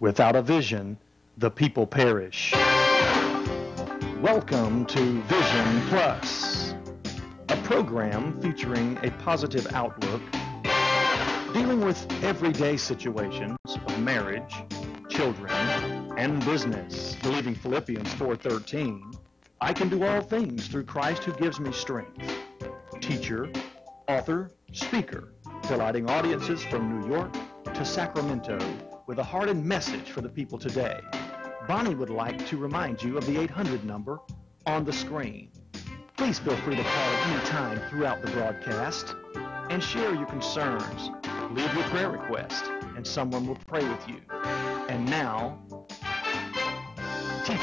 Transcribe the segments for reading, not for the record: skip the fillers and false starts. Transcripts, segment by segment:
Without a vision, the people perish. Welcome to Vision Plus, a program featuring a positive outlook, dealing with everyday situations of marriage, children, and business. Believing Philippians 4:13, I can do all things through Christ who gives me strength. Teacher, author, speaker, delighting audiences from New York to Sacramento with a heart and message for the people today. Bonnie would like to remind you of the 800 number on the screen. Please feel free to call at any time throughout the broadcast and share your concerns. Leave your prayer request and someone will pray with you. And now, teacher,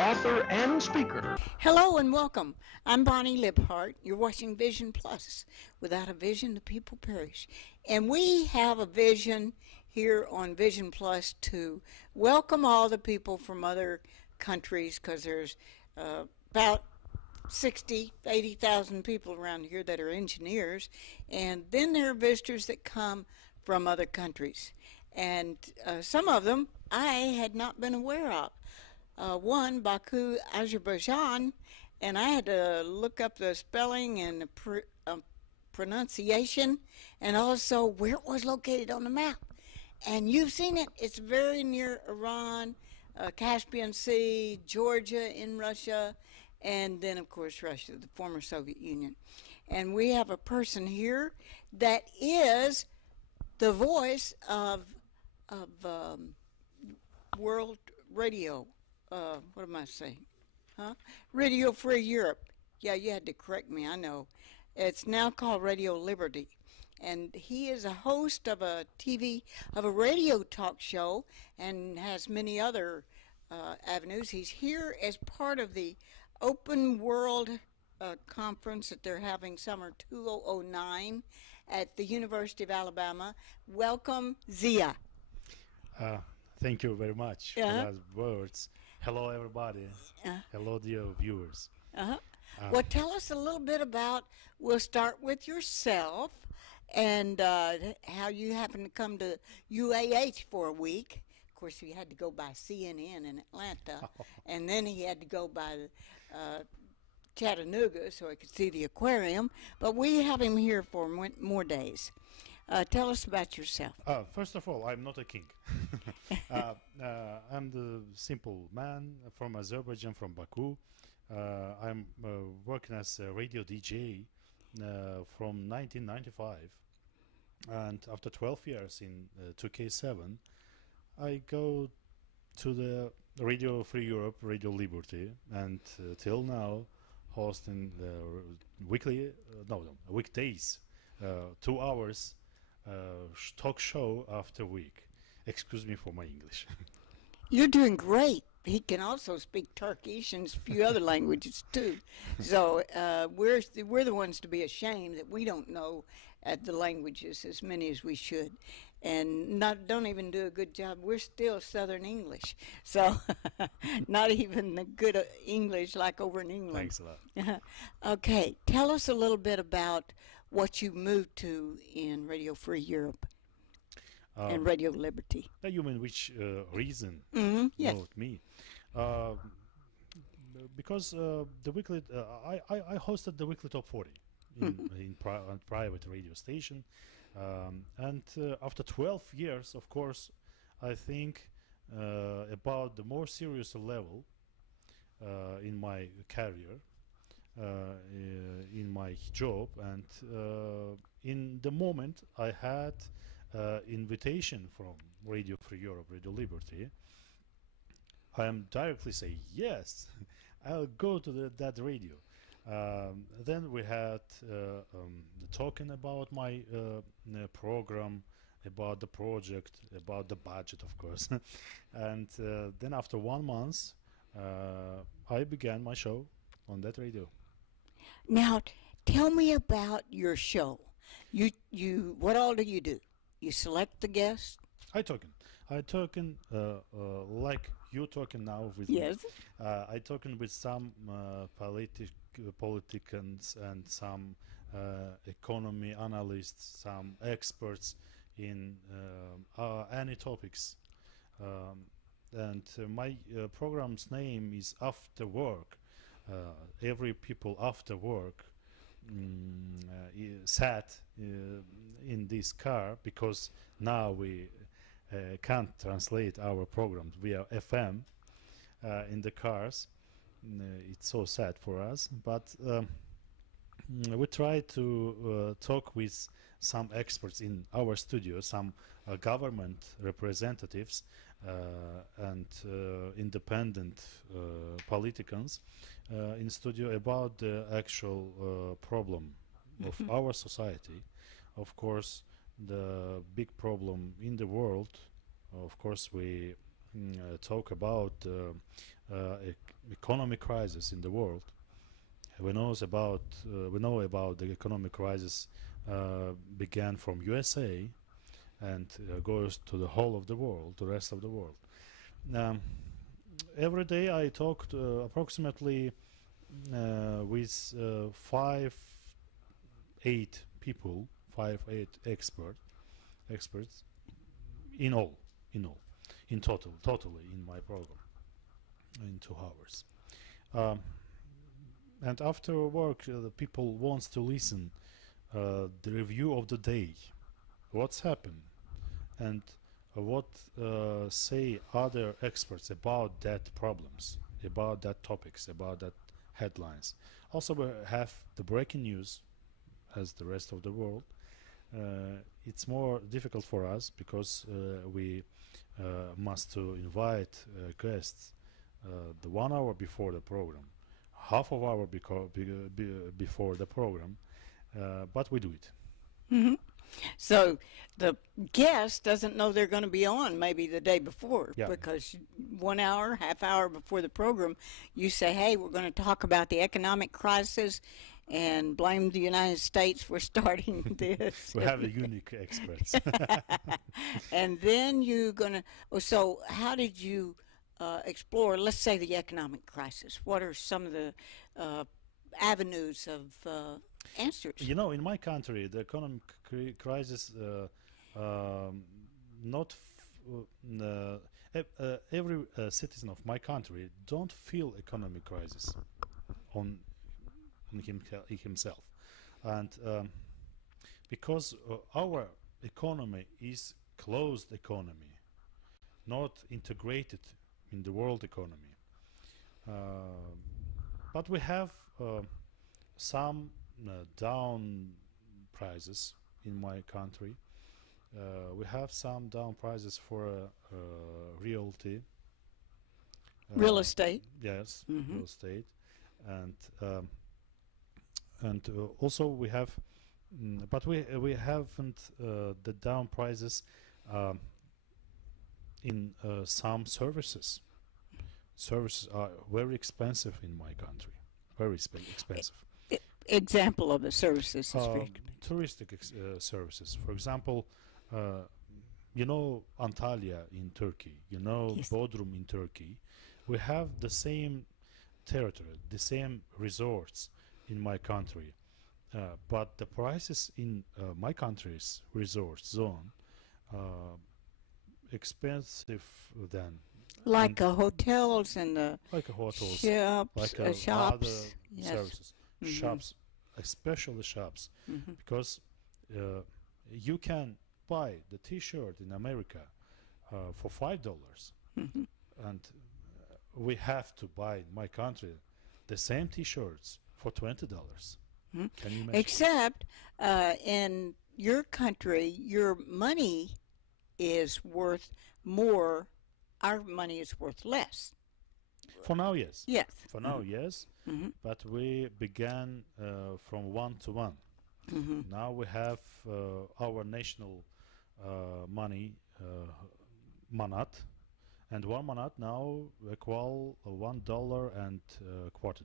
author, and speaker. Hello and welcome. I'm Bonnie Libhart. You're watching Vision Plus. Without a vision, the people perish. And we have a vision here on Vision Plus to welcome all the people from other countries, because there's about 80,000 people around here that are engineers, and then there are visitors that come from other countries, and some of them I had not been aware of. One, Baku, Azerbaijan, and I had to look up the spelling and the pronunciation, and also where it was located on the map. And you've seen it. It's very near Iran, Caspian Sea, Georgia in Russia, and then, of course, Russia, the former Soviet Union. And we have a person here that is the voice of World Radio. What am I saying? Radio Free Europe. Yeah, you had to correct me, I know. It's now called Radio Liberty. And he is a host of a radio talk show, and has many other avenues. He's here as part of the Open World Conference that they're having summer 2009 at the University of Alabama. Welcome, Ziga. Thank you very much for those words. Hello, everybody. Hello, dear viewers. Well, tell us a little bit about, we'll start with yourself, and how you happened to come to UAH for a week. Of course, he had to go by CNN in Atlanta, and then he had to go by Chattanooga so he could see the aquarium. But we have him here for more days. Tell us about yourself. First of all, I'm not a king. I'm the simple man from Azerbaijan, from Baku. I'm working as a radio DJ from 1995. And after 12 years in 2K7, I go to the Radio Free Europe, Radio Liberty, and till now hosting the weekdays, 2 hours talk show after week. Excuse me for my English. You're doing great. He can also speak Turkish and a few other languages too. So we're the ones to be ashamed that we don't know the languages as many as we should, and don't even do a good job. We're still Southern English, so not even the good English like over in England. Thanks a lot. Okay, tell us a little bit about what you moved to in Radio Free Europe and Radio Liberty. You mean which reason yes. moved me? Because the weekly, I hosted the weekly top 40 in private radio station, and after 12 years, of course, I think about the more serious level in my career, in my job, and in the moment I had invitation from Radio Free Europe, Radio Liberty. I am directly say yes, I'll go to that radio. Then we had talking about my program, about the project, about the budget, of course. And then after 1 month, I began my show on that radio. Now, tell me about your show. What all do you do? You select the guests? I talking like you talking now with yes. me. I talking with some politicians and some economy analysts, some experts in any topics And my program's name is After Work. Every people after work sat in this car, because now we can't translate our programs via FM in the cars. It's so sad for us, but we try to talk with some experts in our studio, some government representatives and independent politicians in studio about the actual problem of our society. Of course, the big problem in the world, of course, we talk about economic crisis in the world. We know about the economic crisis began from USA and goes to the whole of the world, the rest of the world. Every day I talked approximately with 8 people, 8 experts in totally in my program in 2 hours. And after work, the people wants to listen the review of the day, what's happened, and what say other experts about that problems, about that topics, about that headlines. Also, we have the breaking news, as the rest of the world. It's more difficult for us because we must to invite guests the 1 hour before the program, half of hour before the program, but we do it. Mm-hmm. So the guest doesn't know they're going to be on maybe the day before, because 1 hour, half hour before the program, you say, hey, we're going to talk about the economic crisis and blame the United States for starting this. We have a unique experts. And then you're going to, so how did you explore, let's say, the economic crisis? What are some of the avenues of answers? You know, in my country, the economic crisis, not every citizen of my country don't feel economic crisis on himself, and because our economy is closed economy, not integrated in the world economy, but we have some down prices in my country. We have some down prices for realty, real estate. Yes, real estate, and also we have, but we haven't the down prices in some services. Services are very expensive in my country, very expensive. Example of the services is touristic services. For example, you know Antalya in Turkey, you know Bodrum in Turkey. We have the same territory, the same resorts in my country, but the prices in my country's resort zone expensive than like hotels and like hotels, shops, like shops, other services, shops, especially shops, because you can buy the T-shirt in America for $5, and we have to buy in my country the same T-shirts for $20. Can you imagine? Except in your country, your money is worth more. Our money is worth less. For now, yes. Yes. For now, yes. But we began from 1 to 1. Now we have our national money, manat, and 1 manat now equal $1 and $1.25.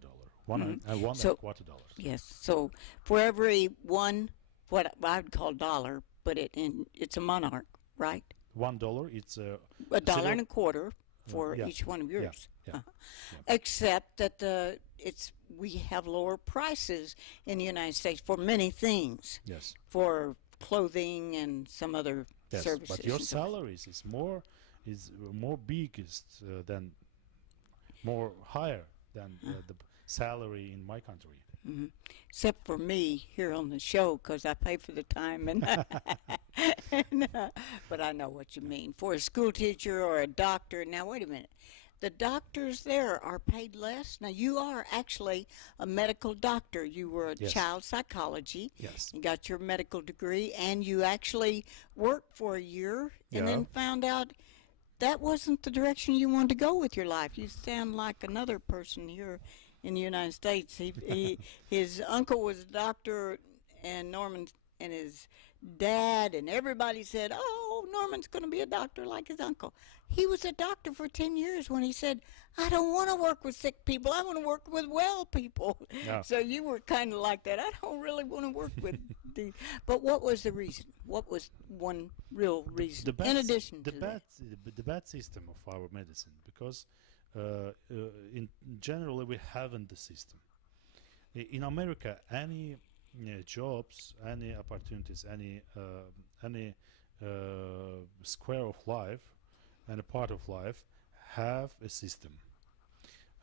$1 and $1.25. Yes. So for every one, what I would call dollar, but it's a monarch, right? $1, it's a dollar and a quarter for each one of yours. Except that we have lower prices in the United States for many things. Yes. For clothing and some other services. But your salaries is more is more biggest than more higher than the salary in my country. Mhm. Except for me here on the show, because I pay for the time, but I know what you mean. For a school teacher or a doctor, now wait a minute. The doctors there are paid less. Now you are actually a medical doctor. You were a Yes. child psychology. Yes. You got your medical degree, and you actually worked for a year, and Yeah. then found out that wasn't the direction you wanted to go with your life. You sound like another person here in the United States. His uncle was a doctor, and Norman and his dad and everybody said, "Oh, Norman's going to be a doctor like his uncle." He was a doctor for 10 years when he said, "I don't want to work with sick people. I want to work with well people." Yeah. So you were kind of like that. I don't really want to work with the. But what was the reason? What was one real reason in addition to that? The bad system of our medicine, because in generally we haven't the system. In America, any jobs, any opportunities, any square of life and a part of life have a system.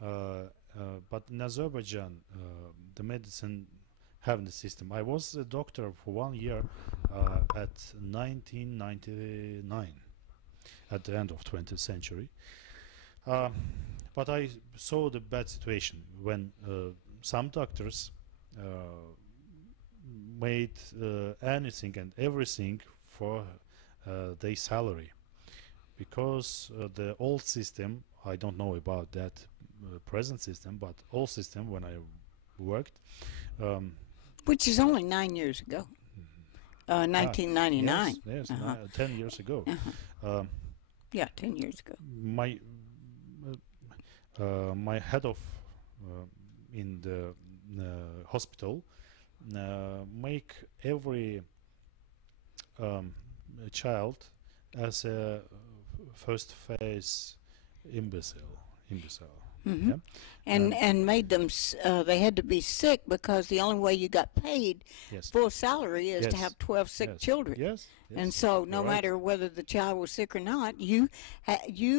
But in Azerbaijan, the medicine having a system. I was a doctor for 1 year at 1999, at the end of 20th century. But I saw the bad situation when some doctors made anything and everything for their salary, because the old system, I don't know about that present system, but old system when I worked, Which is only 9 years ago. 1999. yes, Uh-huh. 10 years ago. Yeah, 10 years ago. My head of in the hospital make every child as a first phase imbecile. Mhm. Yeah? And made them, they had to be sick because the only way you got paid Yes. full salary is to Yes. have 12 sick Yes. children. Yes. And yes, so no you're right. matter whether the child was sick or not, you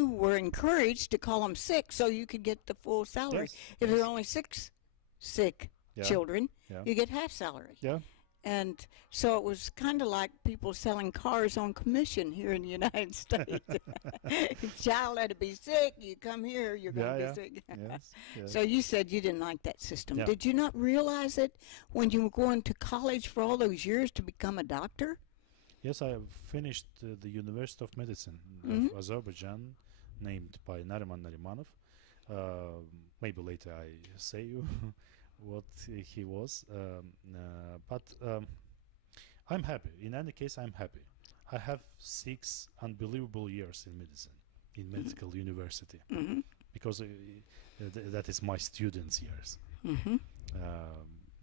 were encouraged to call them sick so you could get the full salary. Yes, If there yes. are only 6 sick Yeah, children, yeah. you get half salary. Yeah. And so it was kind of like people selling cars on commission here in the United States. Child had to be sick. You come here, you're going to Yeah, be sick. Yes. Yes. So you said you didn't like that system. Yeah. Did you not realize it when you were going to college for all those years to become a doctor? Yes, I have finished the University of Medicine Mhm. of Azerbaijan, named by Nariman Narimanov. Maybe later I say you what he was. But I'm happy. In any case, I'm happy. I have 6 unbelievable years in medicine, in medical university, Mm-hmm. because that is my students' years. Mm-hmm.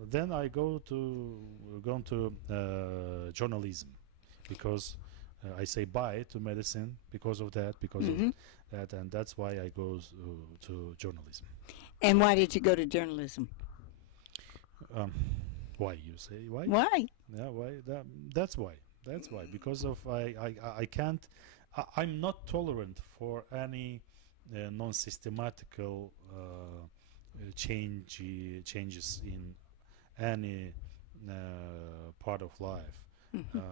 Then I go to journalism, because I say bye to medicine because of that, Mm-hmm. of that, and that's why I go to journalism. And why did you go to journalism? Why you say why? Why? Yeah, why? That's why. That's why. Because of I can't. I'm not tolerant for any non-systematical changes in any part of life. Mhm.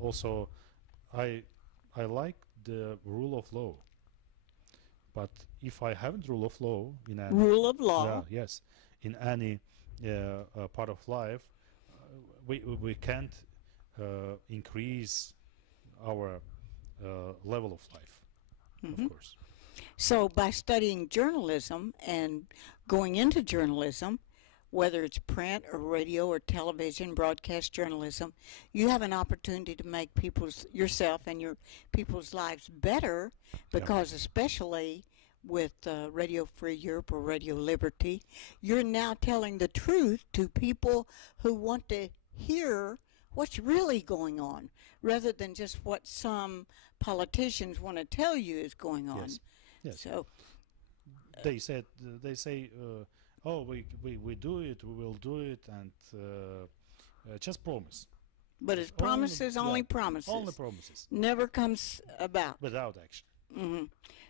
Also, I like the rule of law. But if I haven't rule of law in any Rule of law. yeah, yes, in any part of life, we can't increase our level of life, Mhm. of course. So by studying journalism and going into journalism, whether it's print or radio or television, broadcast journalism, you have an opportunity to make yourself and your people's lives better, because especially with Radio Free Europe or Radio Liberty, you're now telling the truth to people who want to hear what's really going on, rather than just what some politicians want to tell you is going on. Yes. Yes. So They say, oh, we do it, we will do it, and just promise. But his promises, only promises. Only promises. Never comes about. Without action. Mm-hmm.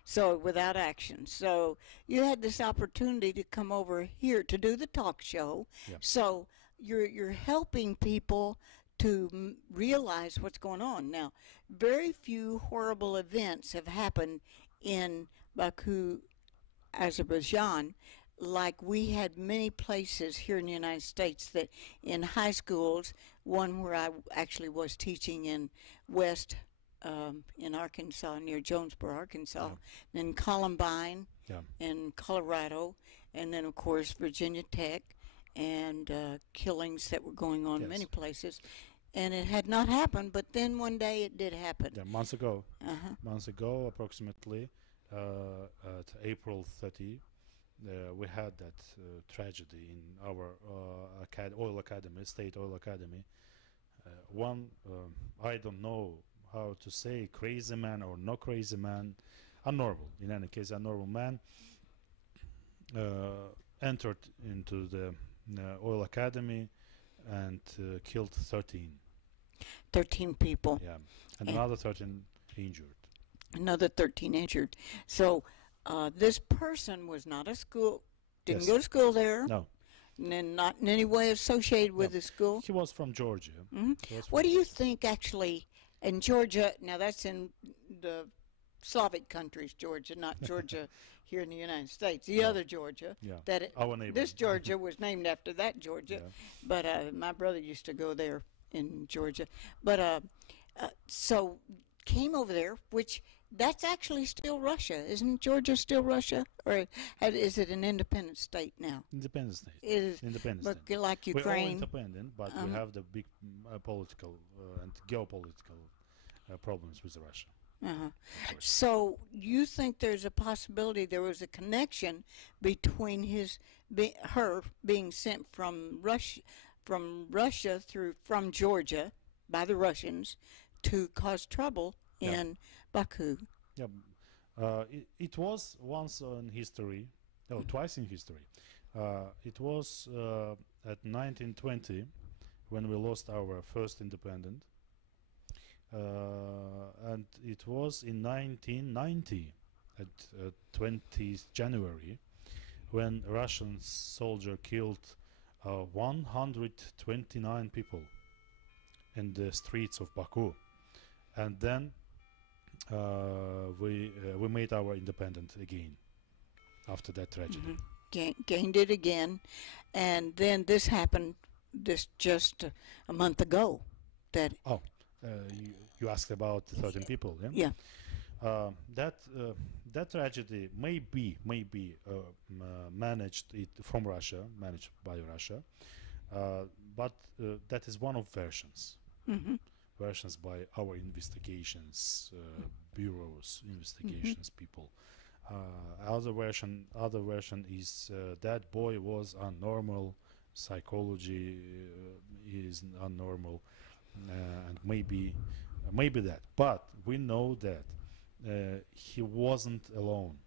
So without action. So you had this opportunity to come over here to do the talk show. Yeah. So you're helping people to realize what's going on. Now, very few horrible events have happened in Baku, Azerbaijan, like we had many places here in the United States that in high schools, one where I actually was teaching in West in Arkansas, near Jonesboro, Arkansas, then Columbine in Colorado, and then, of course, Virginia Tech, and killings that were going on many places. And it had not happened, but then one day it did happen. Yeah, months ago. Months ago, approximately, at April 30, we had that tragedy in our oil academy, State Oil Academy. I don't know how to say, crazy man or no crazy man, unnormal, in any case, a normal man entered into the oil academy and killed 13 people. Yeah, and another 13 injured. Another 13 injured. So this person was not a school, didn't go to school there. No. And then not in any way associated with the school. He was from Georgia. What do you think, actually, in Georgia? Now that's in the Slavic countries, Georgia, not Georgia here in the United States. The other Georgia. Yeah. Our neighbor. This Georgia was named after that Georgia. But my brother used to go there in Georgia. But so came over there, which that's actually still Russia. Isn't Georgia still Russia? Or is it an independent state now? Independent state. It is. Independent but state. like Ukraine. We're all independent, but we have the big political and geopolitical problems with Russia. So you think there's a possibility there was a connection between her being sent from Russia from Georgia by the Russians to cause trouble in Baku? Yeah, it was once in history, twice in history. It was at 1920 when we lost our first independence. And it was in 1990 at 20th January when a Russian soldier killed 129 people in the streets of Baku, and then we made our independence again after that tragedy. Gained it again, and then this happened just a month ago. That you asked about 13 people, yeah. That tragedy may be managed by Russia, but that is one of versions. Versions by our investigations bureaus, investigations people. Other version is that boy was unnormal. Psychology is unnormal. And maybe that, but we know that he wasn't alone.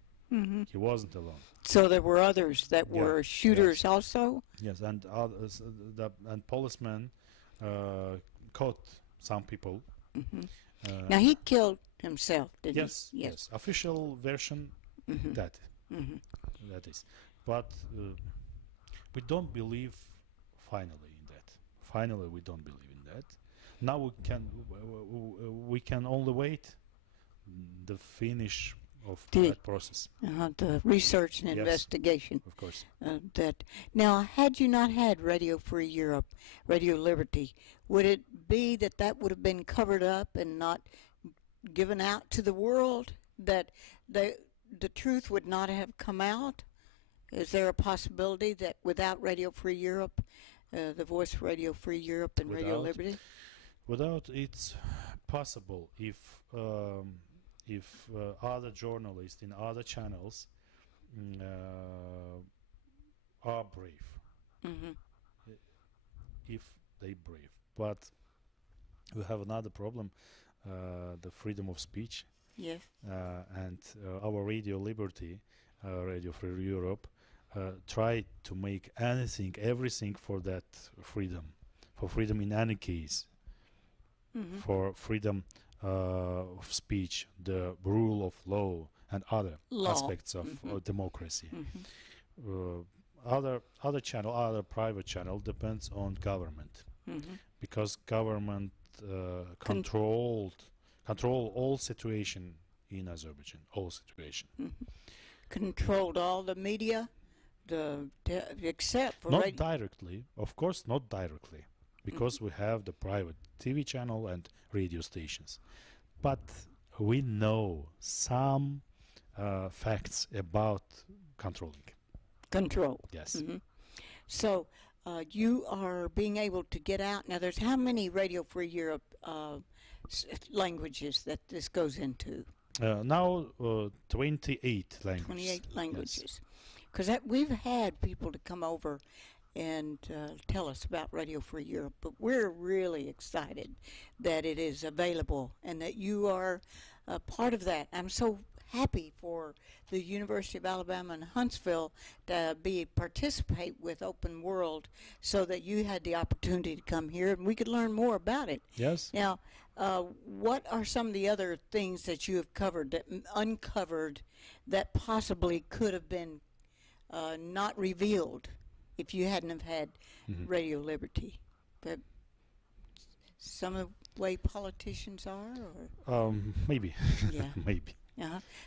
He wasn't alone. So there were others that were shooters also. Yes, and others, and policemen caught some people. Now he killed himself, didn't he? Yes. Official version that is, but we don't believe finally in that. Finally, we don't believe in that. Now we can only wait the finish of that process. The research and investigation. Of course. Now, had you not had Radio Free Europe, Radio Liberty, would it be that would have been covered up and not given out to the world? That the truth would not have come out? Is there a possibility that without Radio Free Europe, the voice of Radio Free Europe and Radio Liberty? Without, it's possible if other journalists in other channels are brave. If they brave, but we have another problem: the freedom of speech. Yes. And our Radio Liberty, Radio Free Europe, try to make everything for that freedom, for freedom in any case. for freedom of speech, the rule of law, and other aspects of democracy. Other channel, other private channel depends on government, because government control all situation in Azerbaijan, all situation. Controlled all the media, except for not directly, of course, not directly, because we have the private TV channel and radio stations, but we know some facts about controlling. Control. Yes. So you are being able to get out. Now, there's how many Radio Free Europe languages that this goes into? Now 28 languages. 28 languages. Because we've had people to come over and tell us about Radio Free Europe, but we're really excited that it is available and that you are a part of that. I'm so happy for the University of Alabama in Huntsville to participate with Open World, so that you had the opportunity to come here and we could learn more about it. Yes. Now, what are some of the other things that you have uncovered that possibly could have been not revealed if you hadn't have had Radio Liberty? But some of the way politicians are, or maybe. Yeah. Maybe.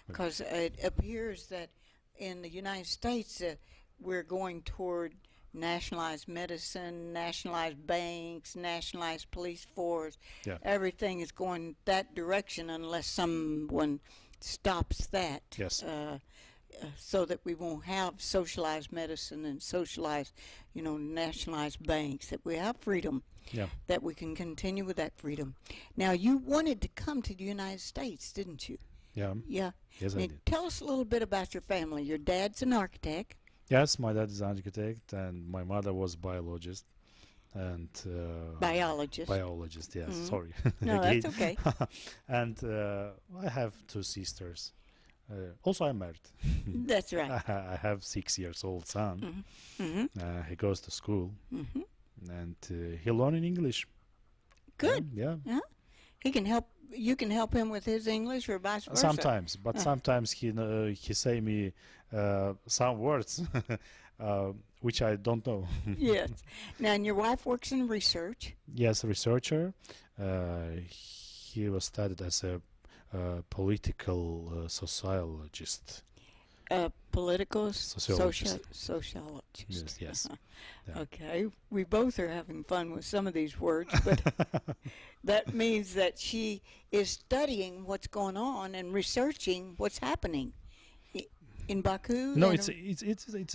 Because it appears that in the United States we're going toward nationalized medicine, nationalized banks, nationalized police force. Yeah. Everything is going that direction unless someone stops that. Yes. So that we won't have socialized medicine and socialized, nationalized banks, that we have freedom, that we can continue with that freedom. Now, you wanted to come to the United States, didn't you? Yeah. Yeah. Yes, I did. Tell us a little bit about your family. Your dad's an architect. Yes, my dad is an architect, and my mother was biologist. And biologist. Biologist, yes. Sorry. No, that's okay. And I have two sisters. Also, I'm married. That's right. I have 6 years old son. He goes to school, and he learning English. Good. Yeah. He can help. You can help him with his English, or vice versa. Sometimes, but sometimes he say me some words which I don't know. Yes. Now, and your wife works in research. Yes, researcher. He was studied as a political sociologist. Political Sociologist. Sociologist. Yes. Yeah. Okay. We both are having fun with some of these words, but that means that she is studying what's going on and researching what's happening in Baku. No, it's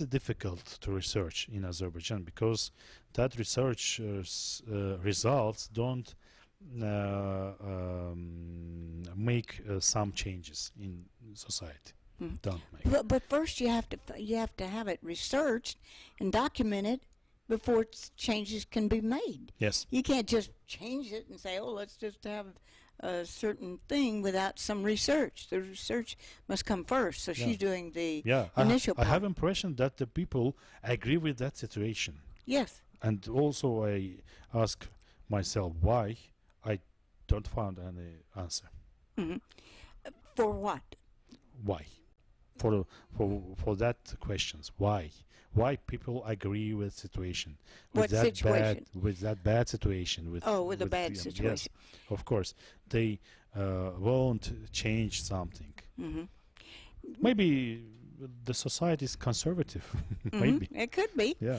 difficult to research in Azerbaijan, because that research results don't make some changes in society. Don't make. But first you have to have it researched and documented before changes can be made. Yes. You can't just change it and say, oh, let's just have a certain thing without some research. The research must come first. So she's doing the initial part. I have impression that the people agree with that situation. Yes. And also I ask myself why I don't find any answer. For what? Why? For that questions. Why people agree with situation? What situation? With that bad situation. With the bad situation. Yes, of course. They won't change something. Maybe the society is conservative. Maybe. It could be. Yeah.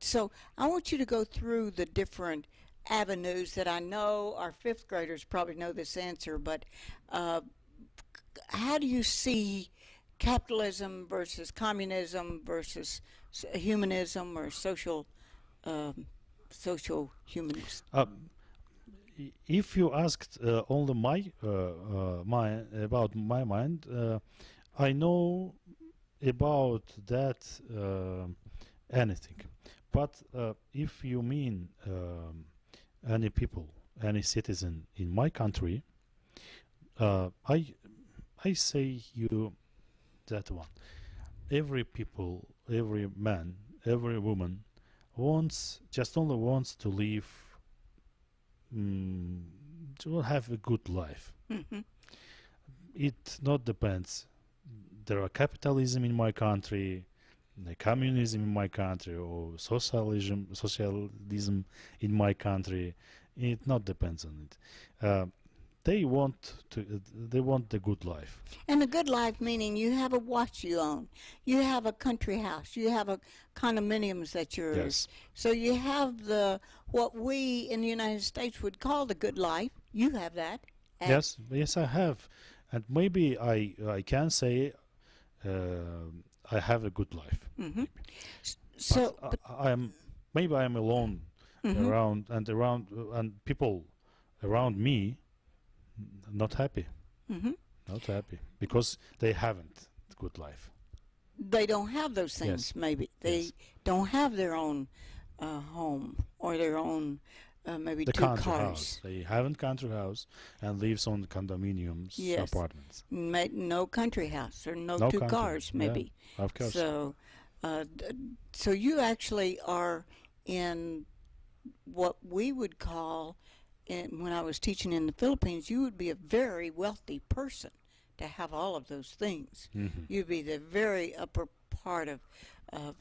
So I want you to go through the different avenues that I know our fifth graders probably know this answer, but how do you see capitalism versus communism versus humanism or social humanism? If you asked only about my mind, I know about that anything. But if you mean any people, any citizen in my country, I say you that one. Every people, every man, every woman only wants to live mm, to have a good life. Hmm. It not depends. There are capitalism in my country, the communism in my country, or socialism in my country. It not depends on it. They want they want the good life. And a good life meaning you have a watch you own, you have a country house, you have a condominiums that yours. Yes. So you have the what we in the United States would call the good life. You have that. And Yes, yes, I have, and maybe I can say I have a good life. hmm But So, I am maybe I am alone mhm. around and people around me not happy, Hmm. not happy because they haven't good life. They don't have those things. Yes. Maybe they Yes. don't have their own home or their own maybe The two country cars. house. They haven't country house and lives on condominiums, Yes. apartments. No country house or no No two country, cars yeah. maybe. Of course. So, so you actually are in what we would call, when I was teaching in the Philippines, you would be a very wealthy person to have all of those things. Mhm. You'd be the very upper part of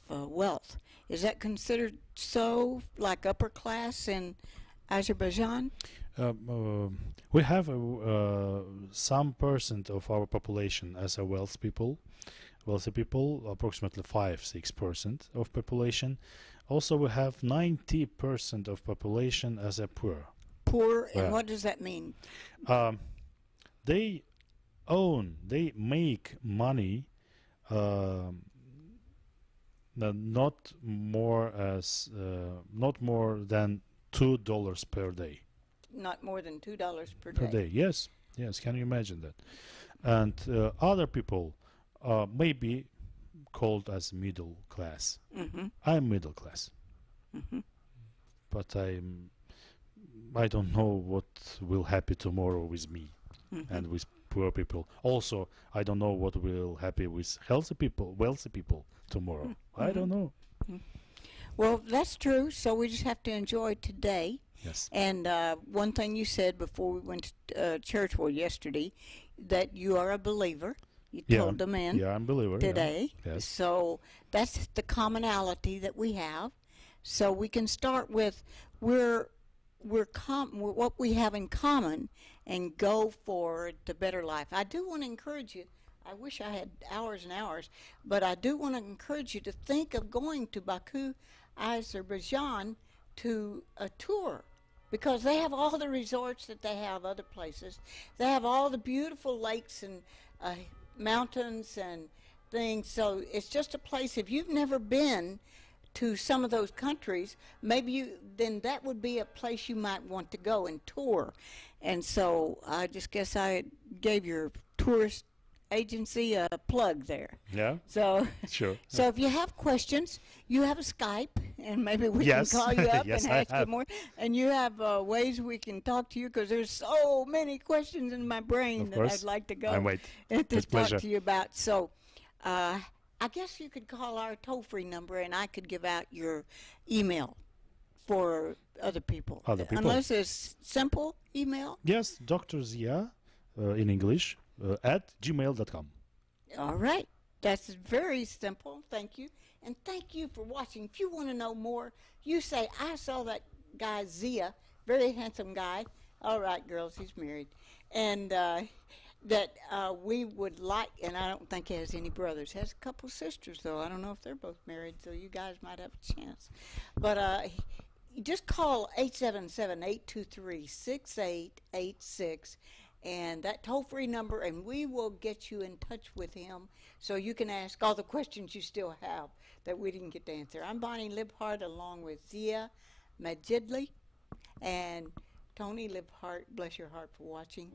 wealth. Is that considered so, like upper class in Azerbaijan? We have some percent of our population as a wealthy people, approximately 5-6% of population. Also, we have 90% of population as a poor. Poor, and Yeah. what does that mean? They they make money, um, not more than $2 per day. Not more than $2 per Per day. day, yes, yes. Can you imagine that? And other people maybe called as middle class. Mm-hmm. I'm middle class, Mm-hmm. but I don't know what will happen tomorrow with me Mm-hmm. and with poor people. Also, I don't know what will happen with wealthy people tomorrow. I don't know. Well, that's true. So we just have to enjoy today. Yes. And one thing you said before we went to church, well, yesterday, that you are a believer. You Yeah. told the man Yeah, I'm a believer. today. Yeah. Yes. So that's the commonality that we have. So we can start with what we have in common and go for the better life. I do want to encourage you. I wish I had hours and hours, but I do want to encourage you to think of going to Baku, Azerbaijan, to a tour, because they have all the resorts that they have other places. They have all the beautiful lakes and mountains and things. So it's just a place. If you've never been to some of those countries, then that would be a place you might want to go and tour. And so I just guess I gave your tourist agency a plug there. Yeah. So Sure. so if you have questions, you have a Skype, and maybe we Yes. can call you up Yes, and I ask you have. more. And you have ways we can talk to you, because there's so many questions in my brain Of that course. I'd like to go I wait. and to With talk pleasure. to you about. So I guess you could call our toll-free number, and I could give out your email for other people. Other people. Unless it's simple email. Yes, Dr. Zia in English at gmail.com. All right. That's very simple. Thank you. And thank you for watching. If you want to know more, you say, I saw that guy Zia, very handsome guy. All right, girls, he's married. And that we would like, and I don't think he has any brothers. He has a couple sisters, though. I don't know if they're both married, so you guys might have a chance. But just call 877-823-6886. And that toll-free number, and we will get you in touch with him so you can ask all the questions you still have that we didn't get to answer. I'm Bonnie Libhart, along with Zia Majidli and Tony Libhart. Bless your heart for watching.